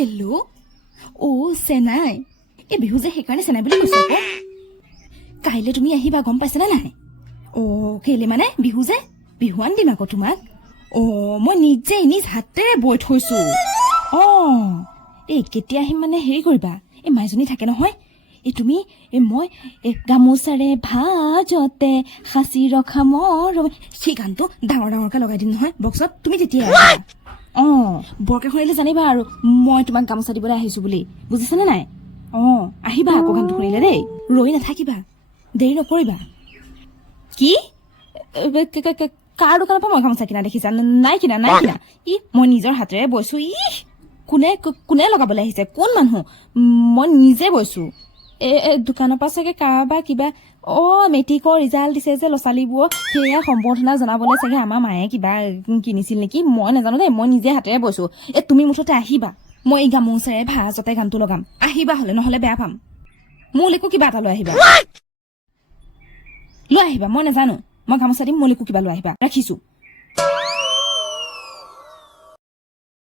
hello' চেনাই এই বিহু যে সেইকাৰণে চেনাই বুলি কৈছো আকৌ কাইলৈ তুমি আহিবা গম পাইছানে নাই কেলে মানে বিহু যে বিহুৱান দিম আকৌ তোমাক মই নিজে নিজ হাতেৰে বৈ থৈছো কেতিয়া আহিম মানে হেৰি কৰিবা এই মাইজনী থাকে নহয় তুমি মই গামোচাৰে ভাজতে সাঁচি ৰখা মৰম সেই গানটো ডাঙৰ ডাঙৰকে লগাই দিম নহয় বক্সত তুমি তেতিয়া বৰকে শুনিলে জানিবা আৰু মই তোমাক গামোচা দিবলৈ আহিছো বুলি বুজিছানে নাই আহিবা আকৌ গানটো শুনিলে দেই ৰৈ নাথাকিবা দেৰি নকৰিবা কি কাৰ দোকানৰ পৰা মই গামোচা কিনা দেখিছা নাই কিনা মই নিজৰ হাতেৰে বৈছো কোনে লগাবলৈ আহিছে কোন মানুহ মই নিজে বৈছো দোকানৰ পৰা চাগে কাৰোবাৰ কিবা মেট্ৰিকৰ ৰিজাল্ট দিছে যে ল'ৰা ছোৱালীবোৰ সেয়া সম্বৰ্ধনা জনাবলৈ চাগে আমাৰ মায়ে কিবা কিনিছিল নেকি মই নাজানো দেই মই নিজে হাতেৰে বৈছো তুমি মুঠতে আহিবা মই এই গামোচাৰে ভাজতে গানটো লগাম আহিবা নহলে বেয়া পাম মোলৈকো কিবা এটা লৈ আহিবা মই নাজানো মই গামোচা দিম মোলৈকো কিবা লৈ আহিবা ৰাখিছো